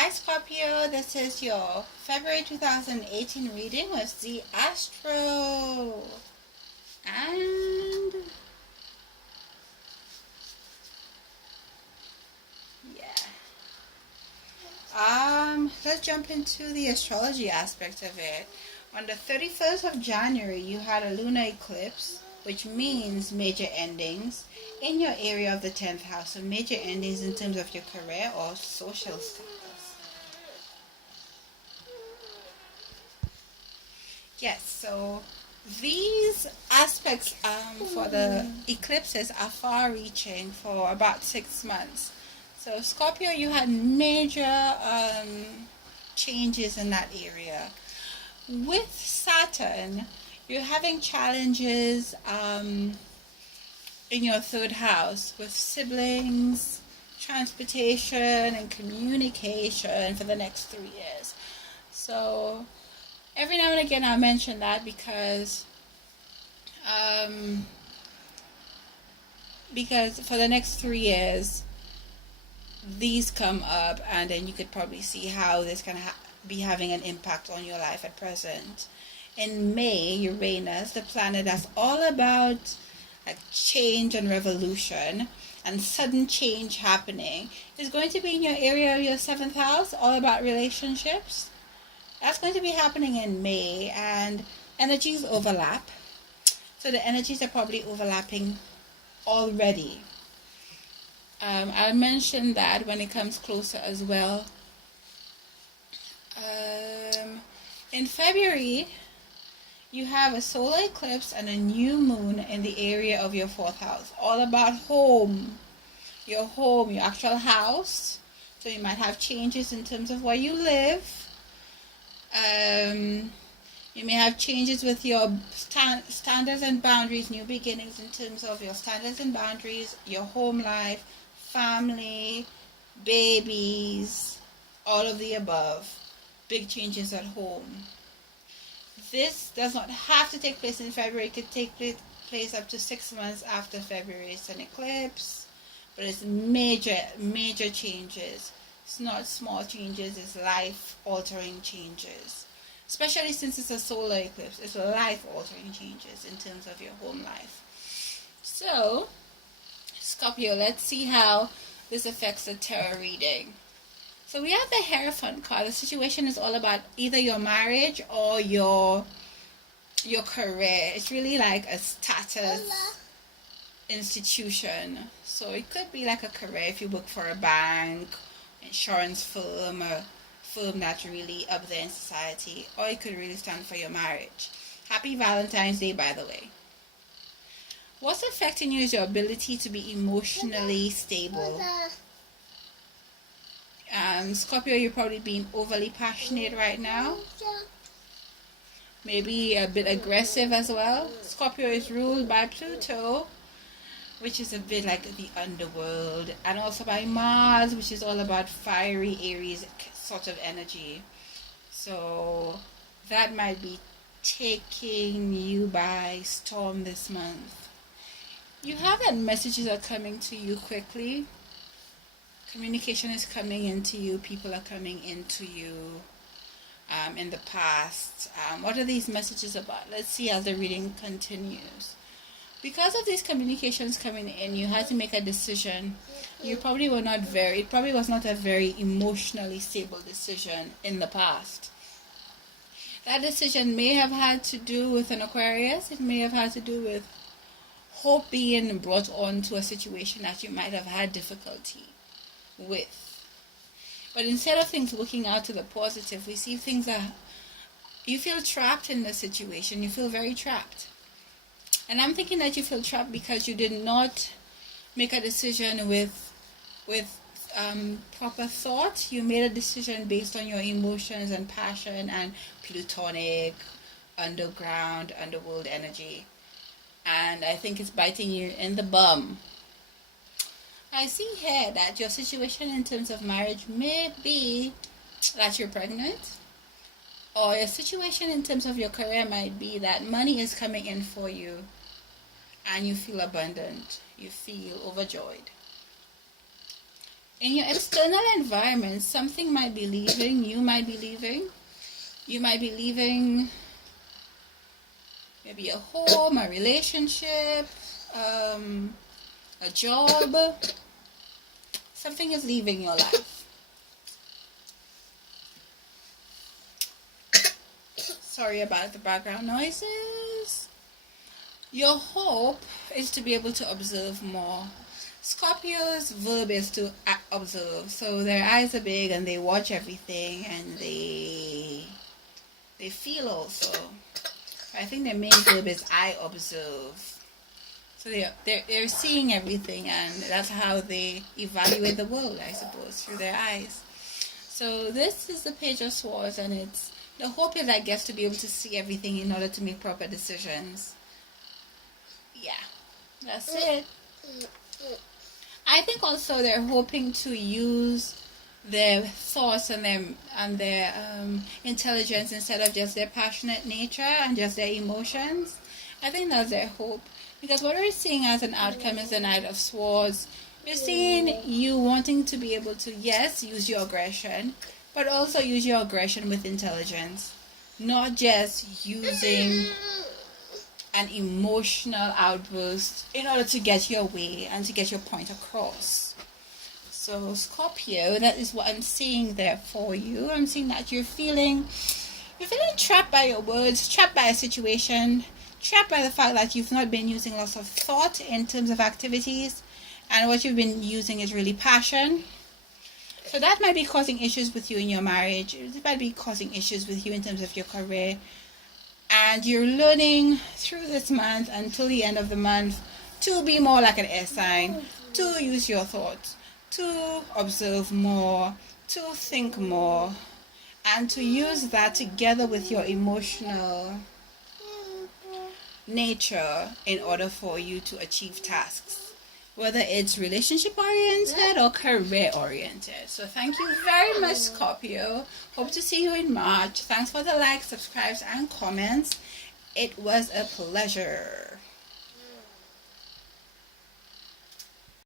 Hi Scorpio, this is your February 2018 reading with the Astro. And let's jump into the astrology aspect of it. On the 31st of January, you had a lunar eclipse, which means major endings in your area of the 10th house. So major endings in terms of your career or social status. Yes, so these aspects for the eclipses are far-reaching for about 6 months. So Scorpio, you had major changes in that area. With Saturn, you're having challenges in your third house with siblings, transportation, and communication for the next 3 years. So every now and again I'll mention that because for the next 3 years these come up, and then you could probably see how this can be having an impact on your life at present. In May, Uranus, the planet that's all about change and revolution and sudden change happening, is going to be in your area of your 7th house, all about relationships. That's going to be happening in May, and energies overlap. So the energies are probably overlapping already. I'll mention that when it comes closer as well. In February, you have a solar eclipse and a new moon in the area of your 4th house. All about home, your actual house. So you might have changes in terms of where you live. You may have changes with your standards and boundaries, new beginnings in terms of your standards and boundaries, your home life, family, babies, all of the above. Big changes at home. This does not have to take place in February. It could take place up to 6 months after February. It's an eclipse, but it's major changes. It's not small changes, it's life-altering changes. Especially since it's a solar eclipse, it's life-altering changes in terms of your home life. So, Scorpio, let's see how this affects the tarot reading. So we have the Hierophant card. The situation is all about either your marriage or your career. It's really like a status institution. So it could be like a career if you work for a bank, insurance firm, a firm that's really up there in society, or it could really stand for your marriage. Happy Valentine's Day, by the way. What's affecting you is your ability to be emotionally stable. Scorpio, you're probably being overly passionate right now. Maybe a bit aggressive as well. Scorpio is ruled by Pluto, which is a bit like the underworld, and also by Mars, which is all about fiery Aries sort of energy. So that might be taking you by storm this month. You have that messages are coming to you quickly. Communication is coming into you. People are coming into you in the past. What are these messages about? Let's see as the reading continues. Because of these communications coming in, you had to make a decision. It probably was not a very emotionally stable decision in the past. That decision may have had to do with an Aquarius. It may have had to do with hope being brought on to a situation that you might have had difficulty with. But instead of things looking out to the positive, we see you feel trapped in the situation. You feel very trapped. And I'm thinking that you feel trapped because you did not make a decision with proper thought. You made a decision based on your emotions and passion and plutonic, underworld energy. And I think it's biting you in the bum. I see here that your situation in terms of marriage may be that you're pregnant, or your situation in terms of your career might be that money is coming in for you and you feel abundant, you feel overjoyed. In your external environment, something might be leaving, you might be leaving. You might be leaving maybe a home, a relationship, a job. Something is leaving your life. Sorry about the background noises. Your hope is to be able to observe more. Scorpio's verb is to observe. So their eyes are big and they watch everything and they feel also. I think their main verb is I observe. So they're seeing everything, and that's how they evaluate the world, I suppose, through their eyes. So this is the Page of Swords, and it's the hope is, I guess, to be able to see everything in order to make proper decisions. Yeah, that's it. I think also they're hoping to use their thoughts and their intelligence instead of just their passionate nature and just their emotions. I think that's their hope, because what we're seeing as an outcome is the Knight of Swords. We're seeing you wanting to be able to, yes, use your aggression, but also use your aggression with intelligence, not just using an emotional outburst in order to get your way and to get your point across. So Scorpio, that is what I'm seeing there for you. I'm seeing that you're feeling trapped by your words, trapped by a situation, trapped by the fact that you've not been using lots of thought in terms of activities, and what you've been using is really passion. So that might be causing issues with you in your marriage. It might be causing issues with you in terms of your career. And you're learning through this month until the end of the month to be more like an air sign, to use your thoughts, to observe more, to think more, and to use that together with your emotional nature in order for you to achieve tasks, whether it's relationship oriented or career oriented. So thank you very much, Scorpio. Hope to see you in March. Thanks for the likes, subscribes, and comments. It was a pleasure.